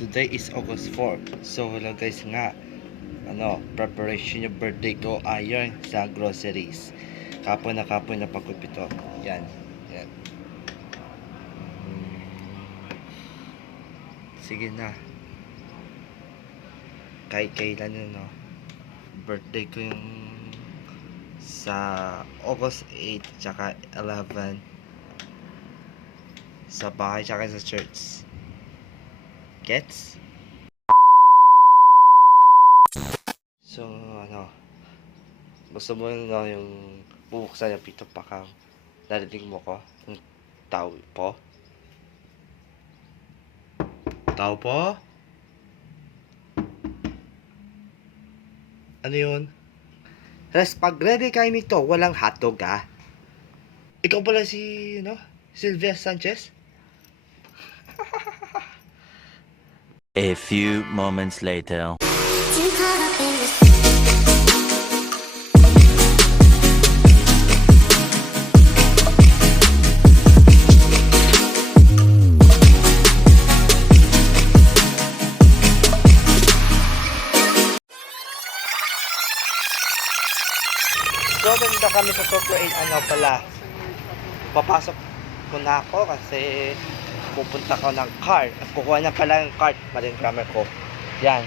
today is August 4. So hello guys nga. Preparation yung birthday ko ayon sa groceries. Kapon na pagkupito. Yan. Yan. Sige na. Kahit kailan yun, no? Birthday ko yung sa August 8 tsaka 11 sa bahay tsaka sa church. Gets? So, gusto mo yung bubuksan yung pito pakang narinig mo ko? Yung tao po? Tao po? Ano yun? Res, pag ready kayo nito, walang hotdog Ikaw pala si, Sylvia Sanchez? A few moments later. So, ganda kami sa Software 8, papasok ko na ako kasi pupunta ko ng card. Kukuha na pala yung card, mali yung grammar ko. Yan.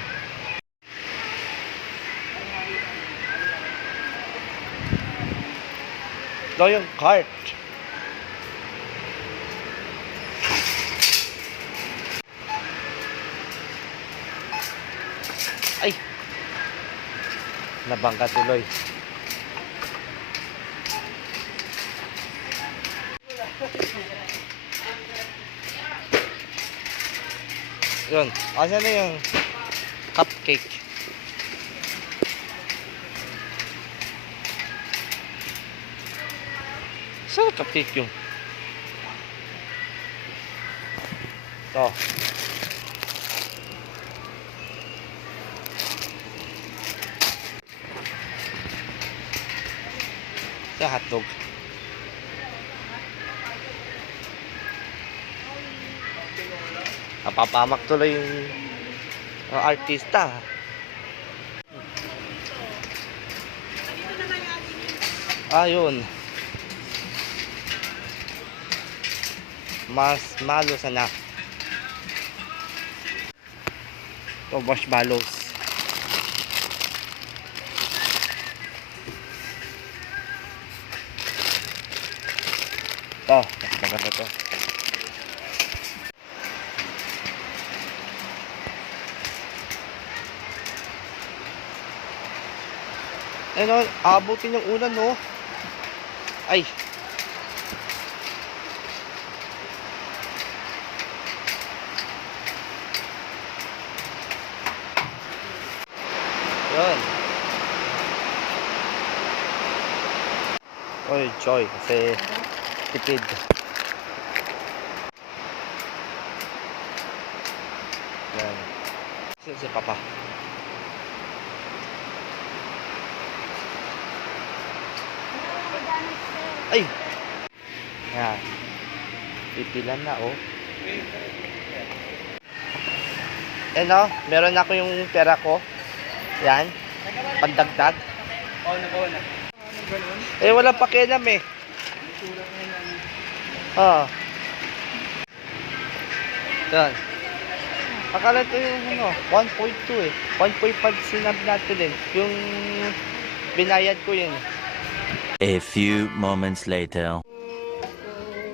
Ito yung card. Ay! Nabangga tuloy. Yun. Asa na yung cupcake? Saan cupcake yung? Ito. Sa hotdog. Napapamak tuloy yung artista. Ayun. Mas malo sana. Ito, marshmallows. Ito, maganda to. Abutin yung ulan, no? Ay. Yun. Oy, joy. Kasi tipid. Yan. Si Papa. Ay! Yan. Pipilan na, oh. Meron ako yung pera ko. Yan. Pandagdag. Nagawa na. Walang pakialam eh. Yan. Akala ito yung 1.2 eh. 1.5 sinab natin yung binayad ko yun. A few moments later.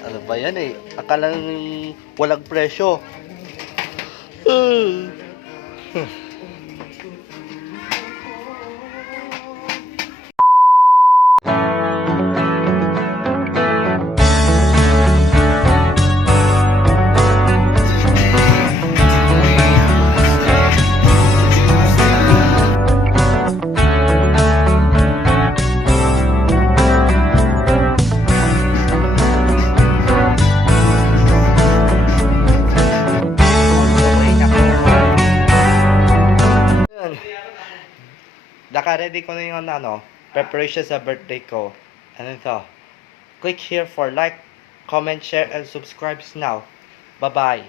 Ano ba yan eh? Akala walang presyo. Naka-ready ko na yung preparation sa birthday ko. Ano ito? Click here for like, comment, share, and subscribe now. Bye-bye.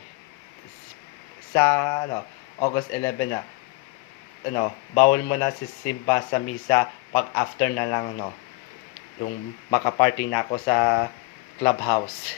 sa August 11 na bawal mo na si Simba sa misa pag after na lang yung makaparty na ako sa clubhouse.